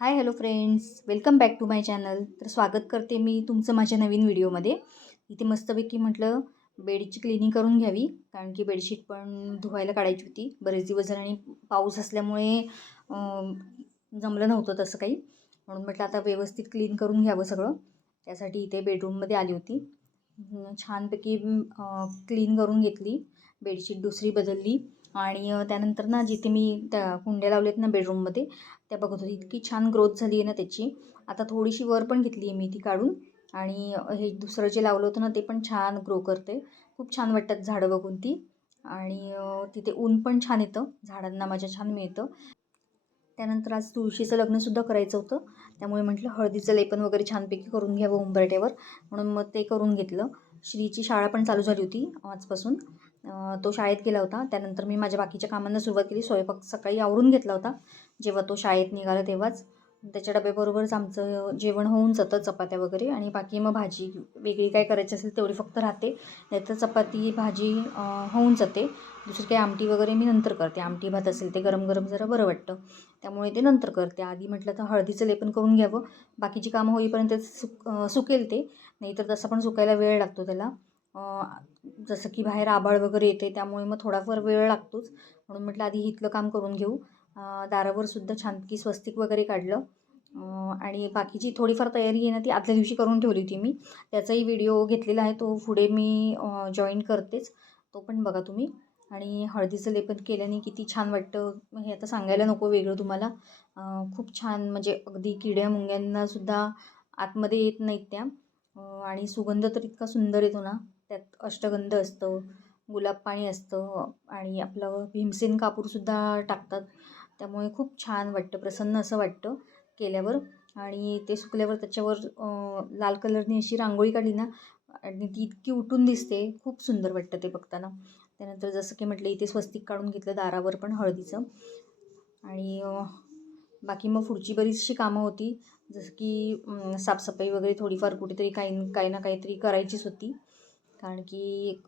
High hello friends, welcome back to my channel. तर स्वागत करते मी तुमचं माझ्या नवीन व्हिडिओमध्ये. इथे मस्तपैकी म्हटलं बेडची क्लिनिंग करून घ्यावी, कारण की बेडशीट पण धुवायला काढायची होती. बरेच दिवस झाले आणि पाऊस असल्यामुळे जमलं नव्हतं तसं काही. म्हणून म्हटलं आता व्यवस्थित क्लीन करून घ्यावं सगळं. त्यासाठी इथे बेडरूममध्ये आली होती. छानपैकी क्लीन करून घेतली, बेडशीट दुसरी बदलली आणि त्यानंतर ना जिथे मी त्या कुंड्या लावल्यात ना बेडरूममध्ये, त्या बघत होती. इतकी छान ग्रोथ झाली आहे ना त्याची. आता थोडीशी वर पण घेतली आहे मी ती काढून आणि हे दुसरं जे लावलं होतं ना ते पण छान ग्रो करते. खूप छान वाटतात झाडं बघून ती. आणि तिथे ऊन पण छान येतं, झाडांना माझ्या छान मिळतं. त्यानंतर आज तुळशीचं लग्नसुद्धा करायचं होतं, त्यामुळे म्हटलं हळदीचं लेपन वगैरे छानपैकी करून घ्यावं उंबरठ्यावर, म्हणून मग ते करून घेतलं. श्रीची शाळा पण चालू झाली होती आजपासून. तो शाळेत गेला होता. त्यानंतर मी माझ्या बाकीच्या कामांना सुरुवात केली. स्वयंपाक सकाळी आवरून घेतला होता जेव्हा तो शाळेत निघाला तेव्हाच. त्याच्या डब्याबरोबरच आमचं जेवण होऊन जातं, चपात्या वगैरे, आणि बाकी मग भाजी वेगळी काय करायची असेल तेवढी फक्त राहते. नाहीतर चपाती भाजी होऊन जाते. दुसरी काही आमटी वगैरे मी नंतर करते. आमटी भात असेल ते गरम गरम जरा बरं वाटतं, त्यामुळे ते नंतर करते. आधी म्हटलं तर हळदीचं लेपन करून घ्यावं, बाकीची कामं होईपर्यंत सुकेल ते. नाहीतर तसं पण सुकायला वेळ लागतो त्याला. जसं की बाहेर आभाळ वगैरे येते, त्यामुळे मग थोडाफार वेळ लागतोच. म्हणून म्हटलं आधी इथलं काम करून घेऊ. दारावर सुद्धा छानपैकी स्वस्तिक वगैरे काढलं. आणि बाकीची थोडीफार तयारी आहे ना ती आदल्या दिवशी करून ठेवली होती मी. त्याचाही व्हिडिओ घेतलेला आहे, तो पुढे मी जॉईन करतेच, तो पण बघा तुम्ही. आणि हळदीचं लेपन केल्याने किती छान वाटतं हे आता सांगायला नको वेगळं तुम्हाला. खूप छान, म्हणजे अगदी किड्या मुंग्यांना सुद्धा आतमध्ये येत नाहीत त्या. आणि सुगंध तर इतका सुंदर येतो ना. त्यात अष्टगंध असतं, गुलाब पाणी असतं आणि आपलं भीमसेन कापूरसुद्धा टाकतात. त्यामुळे खूप छान वाटतं, प्रसन्न असं वाटतं केल्यावर. आणि ते सुकल्यावर त्याच्यावर लाल कलरने अशी रांगोळी काढली ना, आणि ती इतकी उठून दिसते, खूप सुंदर वाटतं ते बघताना. त्यानंतर जसं की म्हटलं इथे स्वस्तिक काढून घेतलं दारावर पण हळदीचं. आणि बाकी मग पुढची बरीचशी कामं होती, जसं की साफसफाई वगैरे थोडीफार कुठेतरी काही ना काहीतरी करायचीच होती. कारण की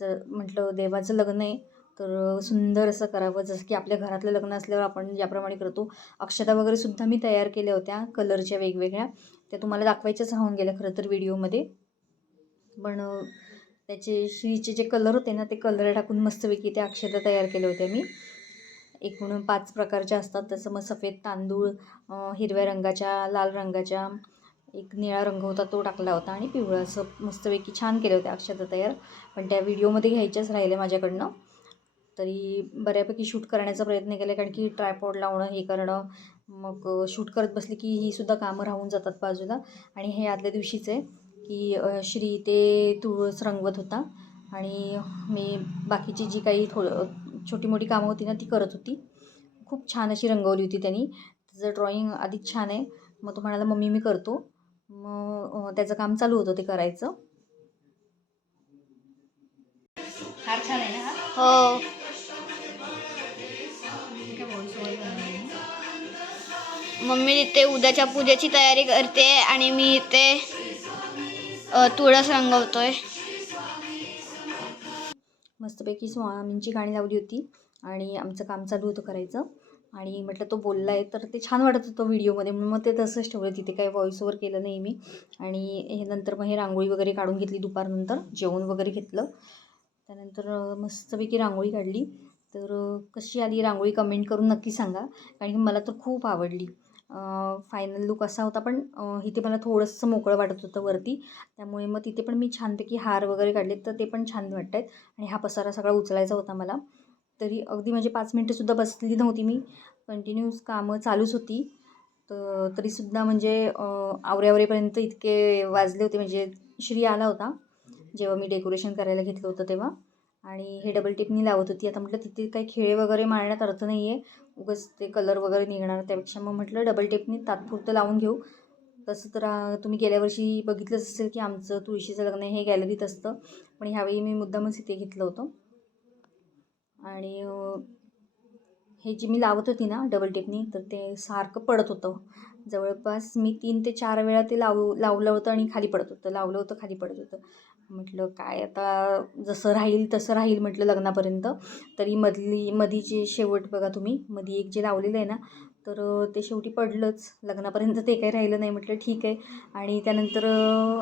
जर म्हटलं देवाचं लग्न आहे तर सुंदर असं करावं, जसं की आपल्या घरातलं लग्न असल्यावर आपण ज्याप्रमाणे करतो. अक्षता वगैरे सुद्धा मी तयार केल्या होत्या कलरच्या वेगवेगळ्या, त्या तुम्हाला दाखवायच्याच राहून गेल्या खरं तर व्हिडिओमध्ये. पण त्याचे श्रीचे जे कलर होते ना ते कलर टाकून मस्तपैकी त्या अक्षता तयार केल्या होत्या मी. एकूण 5 प्रकारच्या असतात. तसं मग सफेद तांदूळ, हिरव्या रंगाच्या, लाल रंगाच्या, एक निळा रंग होता तो टाकला होता, आणि पिवळं असं मस्तपैकी छान केलं होतं अक्षता तयार. पण त्या व्हिडिओमध्ये घ्यायच्याच राहिल्या माझ्याकडनं. तरी बऱ्यापैकी शूट करण्याचा प्रयत्न केला, कारण की ट्रायपॉड लावणं हे करणं, मग शूट करत बसली की ही सुद्धा कामं राहून जातात बाजूला. आणि हे आदल्या दिवशीच आहे की श्री ते तुळस रंगवत होता आणि मी बाकीची जी काही छोटी मोठी कामं होती ना ती करत होती. खूप छान अशी रंगवली होती त्यांनी. त्याचं ड्रॉईंग आधीच छान आहे. मग तो म्हणाला मम्मी मी करतो. मग त्याचं काम चालू होतं ते करायचं. फार छान आहे ना हा. हो. मम्मी तिथे उद्याच्या पूजेची तयारी करते आणि मी इथे तुळस रंगवतोय. मस्तपैकी स्वामींची गाणी लावली होती आणि आमचं काम चालू होतं करायचं. आणि म्हटलं तो बोलला आहे तर ते छान वाटत होतं व्हिडिओमध्ये, म्हणून मग ते तसंच ठेवलं. तिथे काही व्हॉईस ओव्हर केलं नाही मी. आणि हे नंतर मग हे रांगोळी वगैरे काढून घेतली दुपारनंतर, जेवण वगैरे घेतलं. त्यानंतर मस्तपैकी रांगोळी काढली. तर कशी आली रांगोळी कमेंट करून नक्की सांगा, कारण की मला तर खूप आवडली. फायनल लुक असा होता, पण इथे मला थोडंसं मोकळं वाटत होतं वरती, त्यामुळे मग तिथे पण मी छानपैकी हार वगैरे काढले, तर ते पण छान वाटत आहेत. आणि हा पसारा सगळा उचलायचा होता मला. तरी अगदी म्हणजे 5 मिनटंसुद्धा बसलेली नव्हती मी, कंटिन्यूस कामं चालूच होती. तर तरीसुद्धा म्हणजे आवरेपर्यंत इतके वाजले होते. म्हणजे श्री आला होता जेव्हा मी डेकोरेशन करायला घेतलं होतं तेव्हा, आणि हे डबल टिपनी लावत होती. आता म्हटलं तिथे काही खिळे वगैरे मारण्यात अर्थ नाही आहे, उगाच ते कलर वगैरे निघणार, त्यापेक्षा मग म्हटलं डबल टिपनी तात्पुरतं लावून घेऊ. तसं तर तुम्ही गेल्या वर्षी बघितलंच असेल की आमचं तुळशीचं लग्न हे गॅलरीत असतं, पण ह्यावेळी मी मुद्दामच इथे घेतलं होतं. आणि हे जी मी लावत होती ना डबल टिपनी, तर ते सारखं पडत होतं. जवळपास मी 3 ते 4 वेळा ते लावलं होतं आणि खाली पडत होतं, लावलं होतं खाली पडत होतं. म्हटलं काय आता, जसं राहील तसं राहील म्हटलं लग्नापर्यंत. तरी मधीचे शेवट बघा तुम्ही, एक जे लावलेलं आहे ना तर ते शेवटी पडलंच. लग्नापर्यंत ते काही राहिलं नाही. म्हटलं ठीक आहे. आणि त्यानंतर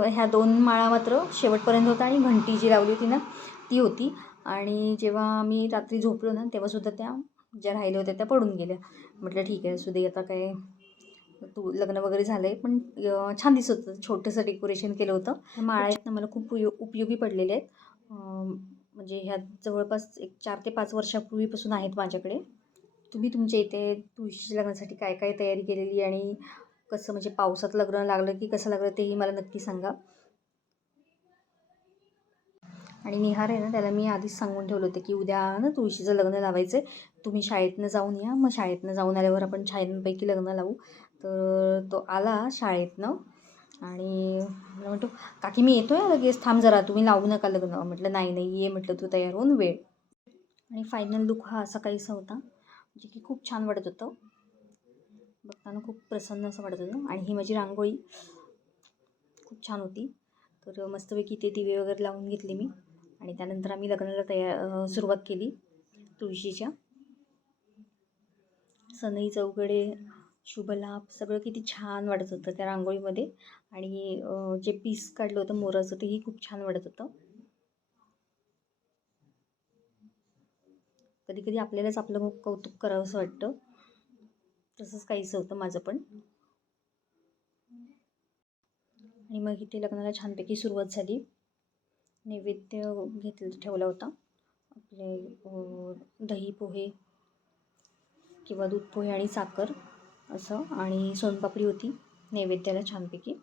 ह्या 2 माळा मात्र शेवटपर्यंत होता आणि घंटी जी लावली होती ना ती होती. आणि जेव्हा मी रात्री झोपलो ना तेव्हासुद्धा त्या ज्या राहिल्या होत्या त्या पडून गेल्या. म्हटलं ठीक आहे असू दे आता काय, तू लग्न वगैरे झालं आहे पण छान दिसत होतं. छोटंसं डेकोरेशन केलं होतं. ह्या माळा आहेत ना मला खूप उपयोगी पडलेल्या आहेत. म्हणजे ह्या जवळपास एक 4 ते 5 वर्षापूर्वीपासून आहेत माझ्याकडे. तुम्ही तुमच्या इथे तुळशीच्या लग्नासाठी काय काय तयारी केलेली आणि कसं म्हणजे पावसात लग्न लागलं की कसं लागलं तेही मला नक्की सांगा. आणि निहार आहे ना त्याला मी आधीच सांगून ठेवलं होतं की उद्या ना तुळशीचं लग्न लावायचं आहे, तुम्ही शाळेतनं जाऊन या, मग शाळेतनं जाऊन आल्यावर आपण छानपैकी लग्न लावू. तर तो आला शाळेतनं आणि मला म्हणतो काकी मी येतो आहे लगेच, थांब जरा तुम्ही लावू नका लग्न. म्हटलं नाही नाही ये, म्हटलं तू तयार होऊन वेळ. आणि फायनल लुक हा असा काहीसा होता जे की खूप छान वाटत होतं. बघताना खूप प्रसन्न असं वाटत होतं. आणि ही माझी रांगोळी खूप छान होती. तर मस्तपैकी ते दिवे वगैरे लावून घेतले मी आणि त्यानंतर आम्ही लग्नाला सुरुवात केली तुळशीच्या. सनई चौघडे, शुभलाभ सगळं किती छान वाटत होतं त्या रांगोळीमध्ये. आणि जे पीस काढलं होतं मोराचं तेही खूप छान वाटत होतं. कधी कधी आपल्यालाच आपलं कौतुक करावंसं वाटतं. तसंच काहीचं होतं माझं पण. आणि मग इथे लग्नाला छानपैकी सुरुवात झाली. नैवेद्य ठेवला होता. आपले दही पोहे किंवा दूध पोहे आणि साखर असं, आणि सोनपापडी होती नैवेद्याला छानपैकी.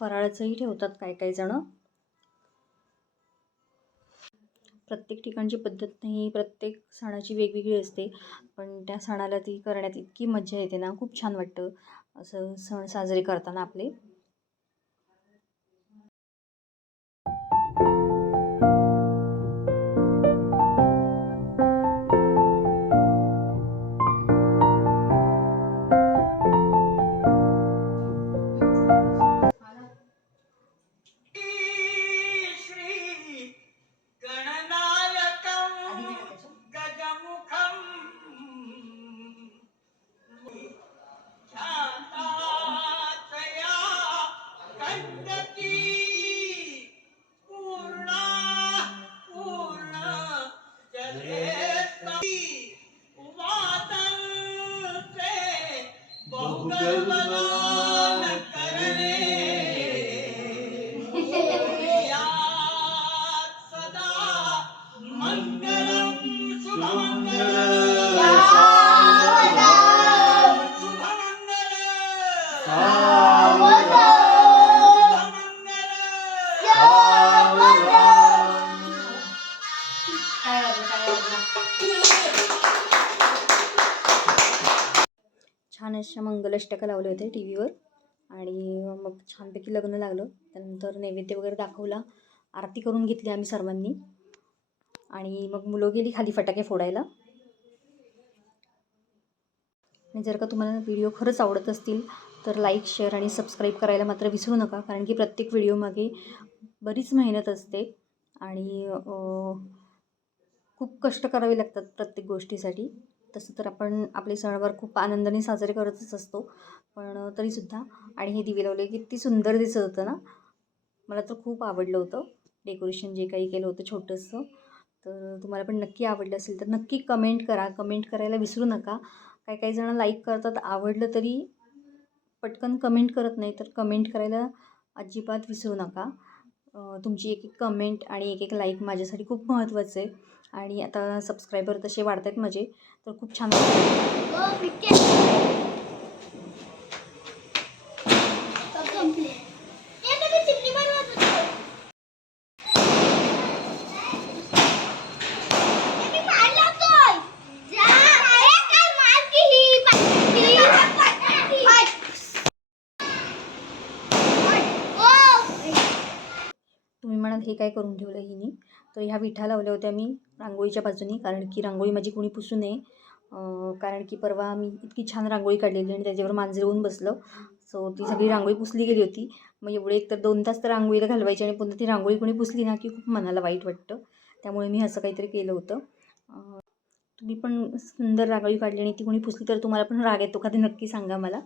फराळाचंही ठेवतात काय काही जणं. प्रत्येक ठिकाणची पद्धत नाही, प्रत्येक सणाची वेगवेगळी असते. पण त्या सणाला ती करण्यात इतकी मजा येते ना, खूप छान वाटतं असं सण साजरे करताना आपले. छान अशा मंगलाष्टका लावल्या होत्या टी व्हीवर. आणि मग छानपैकी लग्न लागलं. त्यानंतर नैवेद्य वगैरे दाखवला, आरती करून घेतली आम्ही सर्वांनी. आणि मग मुलं गेली खाली फटाके फोडायला. आणि जर का तुम्हाला व्हिडिओ खरंच आवडत असतील तर लाईक, शेअर आणि सबस्क्राईब करायला मात्र विसरू नका, कारण की प्रत्येक व्हिडिओमागे बरीच मेहनत असते आणि खूप कष्ट करावे लागतात प्रत्येक गोष्टीसाठी. तसं तर आपण आपले सणवार खूप आनंदाने साजरे करतच असतो, पण तरीसुद्धा. आणि हे दिवे लावले किती सुंदर दिसत होतं ना. मला तर खूप आवडलं होतं डेकोरेशन जे काही केलं होतं छोटंसं. तर तुम्हाला पण नक्की आवडलं असेल तर नक्की कमेंट करा. कमेंट करायला विसरू नका. काही काही जणं लाईक करतात, आवडलं तरी पटकन कमेंट करत नाही, तर कमेंट करायला अजिबात विसरू नका. तुमची एक एक कमेंट आणि एक एक लाईक माझ्यासाठी खूप महत्त्वाचं आहे. आणि आता सबस्क्रायबर तसे वाढत आहेत माझे, तर खूप छान तुम्ही म्हणाल हे काय करून ठेवलं हिनी. तर ह्या विठा लावल्या होत्या मी रांगोळीच्या बाजूनी, कारण की रांगोळी माझी कोणी पुसू नये. कारण की परवा मी इतकी छान रांगोळी काढलेली आणि त्याच्यावर मांजर येऊन बसलं. सो ती सगळी रांगोळी पुसली गेली होती. मग एवढे एक तर 2 तास तर रांगोळीला घालवायची आणि पुन्हा ती रांगोळी कोणी पुसली ना की खूप मनाला वाईट वाटतं. त्यामुळे मी असं काहीतरी केलं होतं. तुम्ही पण सुंदर रांगोळी काढली आणि ती कोणी पुसली तर तुम्हाला पण राग येतो का ते नक्की सांगा मला.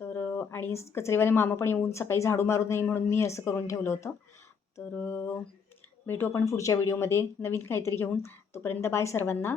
तर आणि कचरेवाले मामा पण येऊन सकाळी झाडू मारू नये म्हणून मी असं करून ठेवलं होतं. तर भेटू आपण पुढच्या व्हिडिओमध्ये नवीन काहीतरी घेऊन. तोपर्यंत बाय सर्वांना.